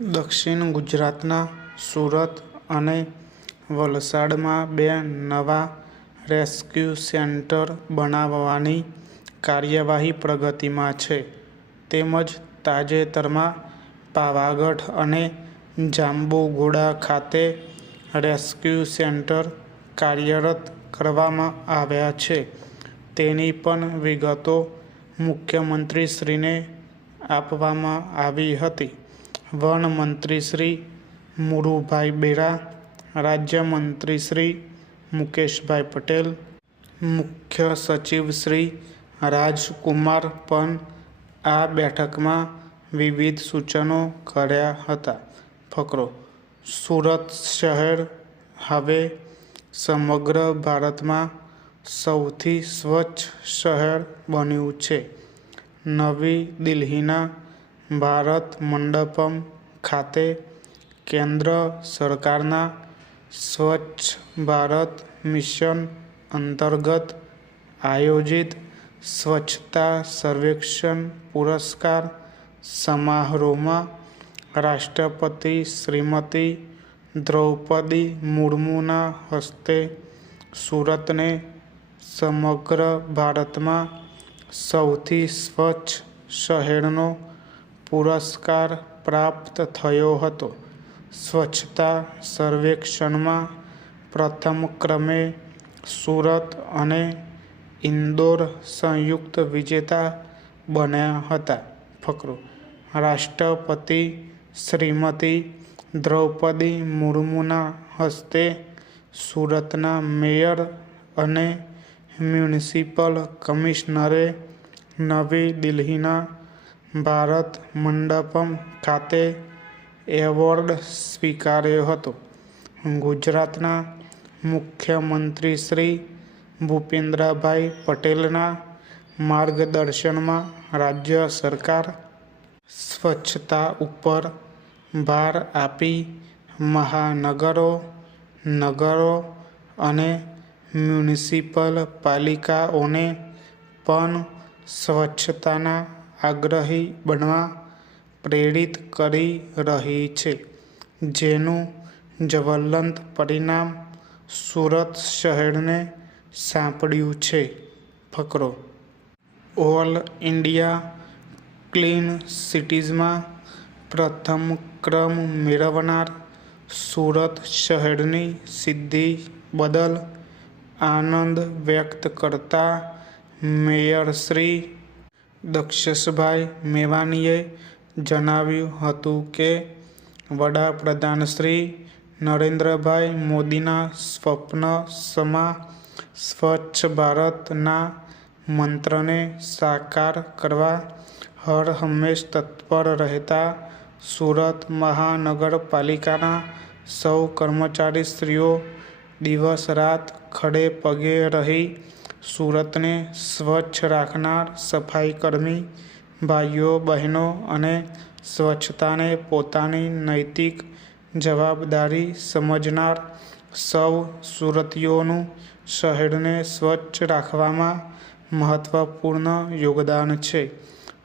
દક્ષિણ ગુજરાતના સુરત અને વલસાડમાં બે નવા રેસ્ક્યુ સેન્ટર બનાવવાની કાર્યવાહી પ્રગતિમાં છે. તેમજ તાજેતરમાં પાવાગઢ અને જાંબુઘોડા ખાતે રેસ્ક્યુ સેન્ટર કાર્યરત કરવામાં આવ્યા છે. તેની પણ વિગતો મુખ્યમંત્રીશ્રીને આપવામાં આવી હતી. વન મંત્રીશ્રી મુરુભાઈ બેરા, રાજ્યમંત્રીશ્રી મુકેશભાઈ પટેલ, મુખ્ય સચિવશ્રી રાજકુમાર પણ આ બેઠકમાં વિવિધ સૂચનો કર્યા હતા. ફકરો, સુરત શહેર હવે સમગ્ર ભારતમાં સૌથી સ્વચ્છ શહેર બન્યું છે. નવી દિલ્હીના ભારત મંડપમ ખાતે કેન્દ્ર સરકારના સ્વચ્છ ભારત મિશન અંતર્ગત આયોજિત સ્વચ્છતા સર્વેક્ષણ પુરસ્કાર સમારોહમાં રાષ્ટ્રપતિ શ્રીમતી દ્રૌપદી મુર્મુના હસ્તે સુરતને સમગ્ર ભારતમાં સૌથી સ્વચ્છ શહેરનો પુરસ્કાર પ્રાપ્ત થયો હતો. સ્વચ્છતા સર્વેક્ષણમાં પ્રથમ ક્રમે સુરત અને ઇન્દોર સંયુક્ત વિજેતા બન્યા હતા. ફકરો રાષ્ટ્રપતિ શ્રીમતી દ્રૌપદી મુર્મુના હસ્તે સુરતના મેયર અને મ્યુનિસિપલ કમિશનરે નવી દિલ્હીના ભારત મંડપમ ખાતે એવોર્ડ સ્વીકાર્યો હતો. ગુજરાતના મુખ્યમંત્રી શ્રી ભૂપેન્દ્રભાઈ પટેલના માર્ગદર્શનમાં રાજ્ય સરકાર સ્વચ્છતા ઉપર ભાર આપી મહાનગરો, નગરો અને મ્યુનિસિપલ પાલિકાઓને પણ સ્વચ્છતાના આગ્રહી બનવા પ્રેરિત કરી રહી છે, જેનું જ્વલંત પરિણામ સુરત શહેરને સાંપડ્યું છે. ફકરો ઓલ ઇન્ડિયા ક્લીન સિટીઝમાં પ્રથમ ક્રમ મેળવનાર સુરત શહેરની સિદ્ધિ બદલ આનંદ વ્યક્ત કરતા મેયરશ્રી દક્ષેશભાઈ મેવાણીએ જણાવ્યું હતું કે, વડાપ્રધાન શ્રી નરેન્દ્રભાઈ મોદીના સ્વપ્ન સમા સ્વચ્છ ભારતના મંત્રને સાકાર કરવા હર હંમેશ તત્પર રહેતા સુરત મહાનગરપાલિકાના સૌ કર્મચારીશ્રીઓ દિવસ રાત ખડે પગે રહી સુરતને સ્વચ્છ રાખનાર સફાઈકર્મી, ભાઈઓ, બહેનો અને સ્વચ્છતાને પોતાની નૈતિક જવાબદારી સમજનાર સૌ સુરતીઓનું શહેરને સ્વચ્છ રાખવામાં મહત્વપૂર્ણ યોગદાન છે.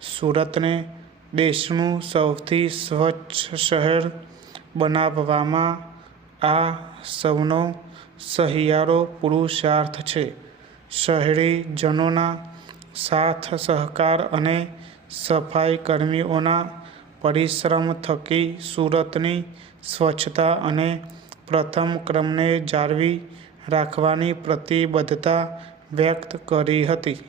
સુરતને દેશનું સૌથી સ્વચ્છ શહેર બનાવવામાં આ સૌનો સહિયારો પુરુષાર્થ છે. શહેરીજનોના સાથ, સહકાર અને સફાઈ કર્મીઓના પરિશ્રમ થકી સુરતની સ્વચ્છતા અને પ્રથમ ક્રમને જાળવી રાખવાની પ્રતિબદ્ધતા વ્યક્ત કરી હતી.